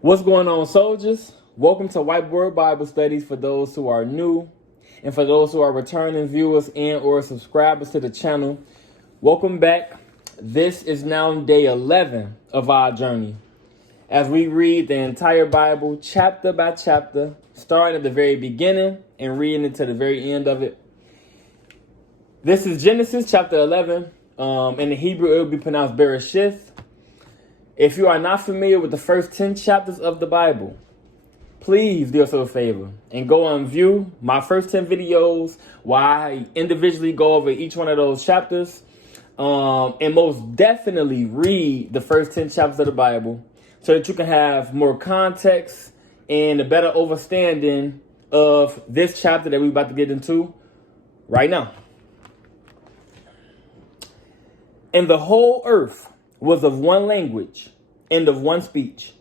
What's going on, soldiers? Welcome to Whiteboard Bible Studies for those who are new and for those who are returning viewers and or subscribers to the channel. Welcome back. This is now day 11 of our journey as we read the entire Bible chapter by chapter, starting at the very beginning and reading it to the very end of it. This is Genesis chapter 11. In the Hebrew, it will be pronounced Bereshith. If you are not familiar with the first 10 chapters of the Bible, please do yourself a favor and go and view my first 10 videos where I individually go over each one of those chapters. And most definitely read the first 10 chapters of the Bible so that you can have more context and a better understanding of this chapter that we're about to get into right now. And the whole earth was of one language and of one speech.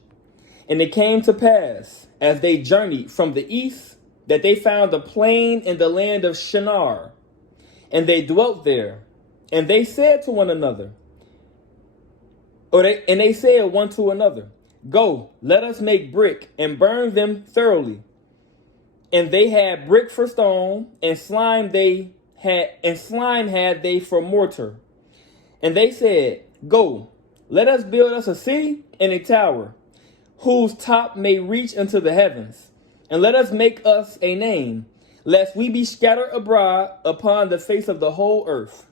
And it came to pass, as they journeyed from the east, that they found a plain in the land of Shinar, and they dwelt there. And they said to one another, they said one to another, "Go, let us make brick and burn them thoroughly." And they had brick for stone, and slime had they for mortar. And they said, "Go, let us build us a city and a tower, whose top may reach into the heavens. And let us make us a name, lest we be scattered abroad upon the face of the whole earth."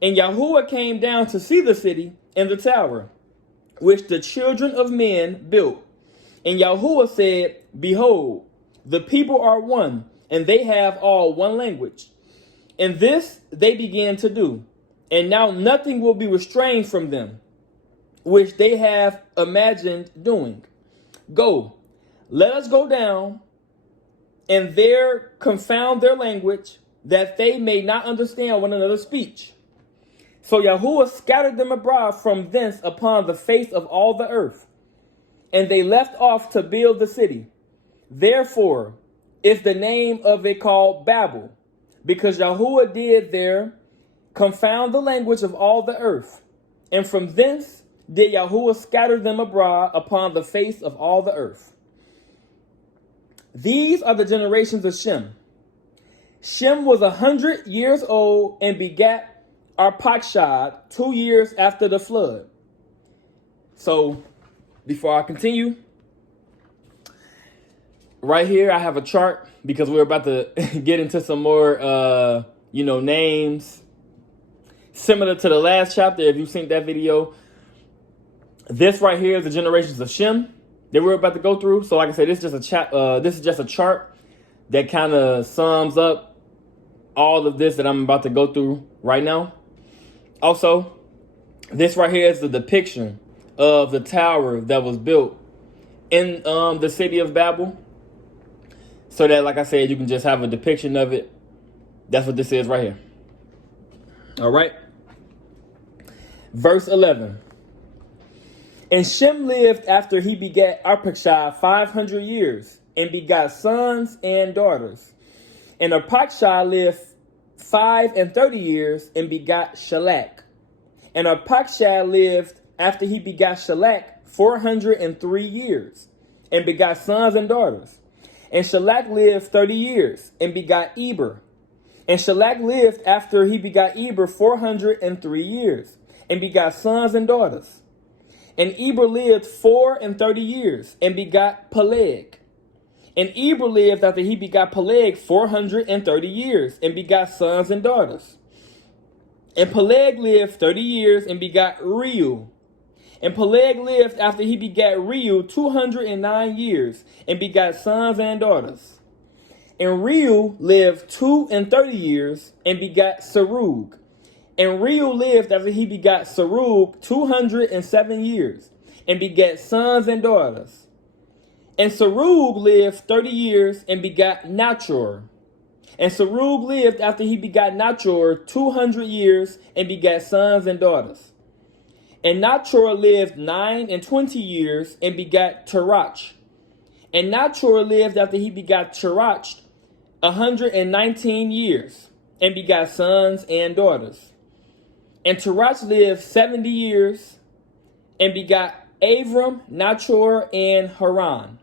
And Yahuah came down to see the city and the tower, which the children of men built. And Yahuah said, "Behold, the people are one, and they have all one language. And this they began to do. And now nothing will be restrained from them, which they have imagined doing. Go, let us go down, and there confound their language, that they may not understand one another's speech." So Yahuah scattered them abroad from thence upon the face of all the earth, and they left off to build the city. Therefore is the name of it called Babel, because Yahuah did there confound the language of all the earth. And from thence did Yahuah scatter them abroad upon the face of all the earth. These are the generations of Shem. Shem was 100 years old and begat Arpachshad 2 years after the flood. So, before I continue, right here I have a chart because we're about to get into some more, names similar to the last chapter. If you've seen that video, this right here is the generations of Shem that we're about to go through. So, like I said, this is just a chart that kind of sums up all of this that I'm about to go through right now. Also, this right here is the depiction of the tower that was built in the city of Babel. So that, like I said, you can just have a depiction of it. That's what this is right here. All right. Verse 11. And Shem lived after he begat Arpachshad 500 years, and begot sons and daughters. And Arpachshad lived 35 years, and begot Shalach. And Arpachshad lived after he begat Shalach 403 years, and begot sons and daughters. And Shalach lived 30 years, and begot Eber. And Shalach lived after he begot Eber 403 years, and begot sons and daughters. And Eber lived 34 years, and begot Peleg. And Eber lived after he begot Peleg 430 years, and begot sons and daughters. And Peleg lived 30 years, and begot Reu. And Peleg lived after he begat Reu 209 years, and begot sons and daughters. And Reu lived 32 years, and begot Serug. And Reu lived after he begot Serug 207 years, and begat sons and daughters. And Serug lived 30 years, and begot Nachor. And Serug lived after he begot Nachor 200 years, and begat sons and daughters. And Nachor lived 29 years, and begat Terach. And Nachor lived after he begot Terach 119 years, and begot sons and daughters. And Terach lived 70 years, and begot Abram, Nachor, and Haran.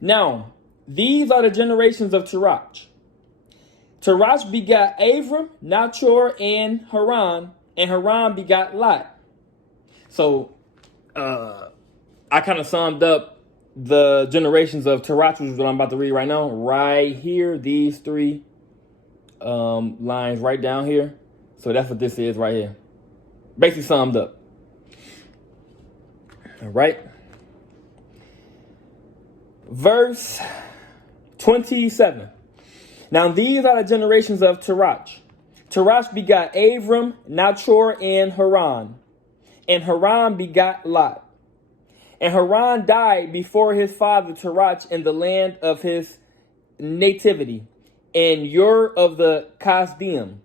Now, these are the generations of Terach. Terach begot Abram, Nachor, and Haran begot Lot. So, I kind of summed up the generations of Terach, which is what I'm about to read right now, right here, these three lines right down here. So that's what this is right here. Basically summed up. All right. Verse 27. Now these are the generations of Terach. Terach begot Abram, Nachor, and Haran begot Lot. And Haran died before his father Terach in the land of his nativity, in Ur of the Kasdim.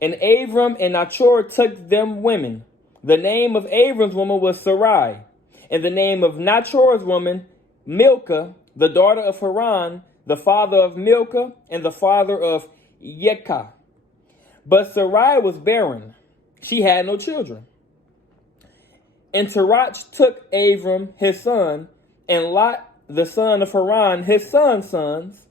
And Abram and Nachor took them women. The name of Abram's woman was Sarai, and the name of Nachor's woman, Milcah, the daughter of Haran, the father of Milcah, and the father of Yekah. But Sarai was barren. She had no children. And Terach took Abram his son, and Lot the son of Haran his son's sons,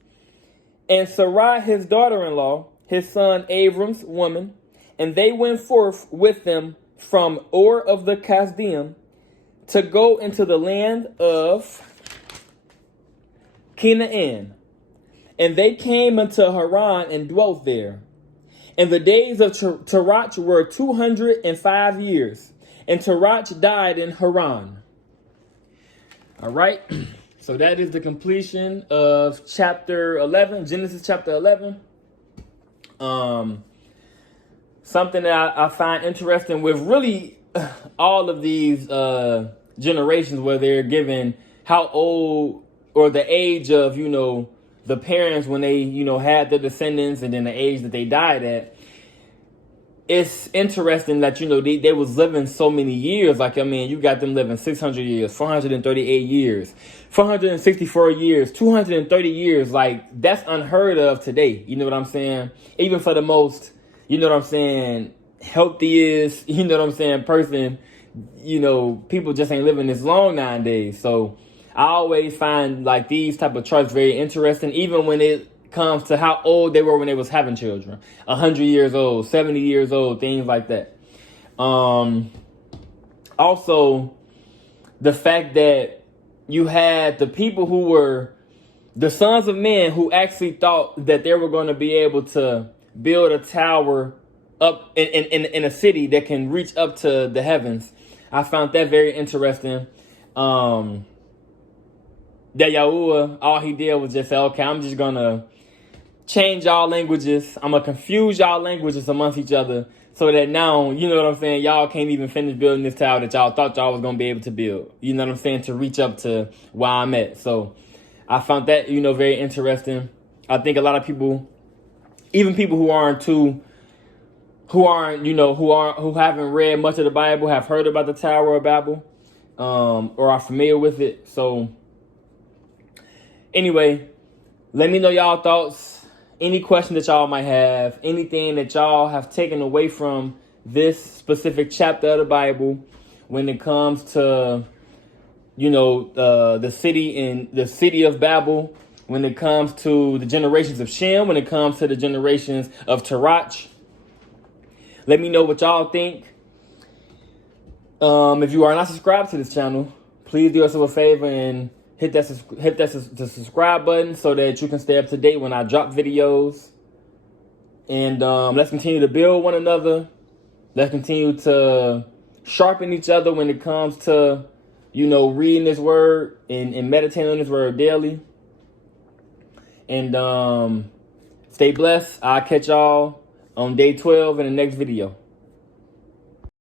and Sarai his daughter-in-law, his son Abram's woman, and they went forth with them from Ur of the Kasdim to go into the land of Canaan. And they came unto Haran and dwelt there. And the days of Terach were 205 years. And Terach died in Haran. All right. So that is the completion of chapter 11, Genesis chapter 11. Something that I find interesting with really all of these generations, where they're given how old or the age of, the parents when they, had their descendants, and then the age that they died at. It's interesting that, they was living so many years. Like, you got them living 600 years, 438 years, 464 years, 230 years. Like, that's unheard of today. You know what I'm saying? Even for the most, healthiest, person, people just ain't living this long nowadays. So I always find like these type of charts very interesting, even when it comes to how old they were when they was having children. 100 years old, 70 years old, things like that. Also, the fact that you had the people who were the sons of men who actually thought that they were going to be able to build a tower up in a city that can reach up to the heavens. I found that very interesting. That Yahuah, all he did was just say, okay, I'm just going to change y'all languages. I'm going to confuse y'all languages amongst each other so that now, y'all can't even finish building this tower that y'all thought y'all was going to be able to build. To reach up to where I'm at. So I found that, very interesting. I think a lot of people, even people who haven't read much of the Bible, have heard about the Tower of Babel, or are familiar with it. So anyway, let me know y'all thoughts, any question that y'all might have, anything that y'all have taken away from this specific chapter of the Bible when it comes to, the city of Babel, when it comes to the generations of Shem, when it comes to the generations of Terach. Let me know what y'all think. If you are not subscribed to this channel, please do yourself a favor and hit the subscribe button so that you can stay up to date when I drop videos. And let's continue to build one another. Let's continue to sharpen each other when it comes to, reading this word and meditating on this word daily. And stay blessed. I'll catch y'all on day 12 in the next video.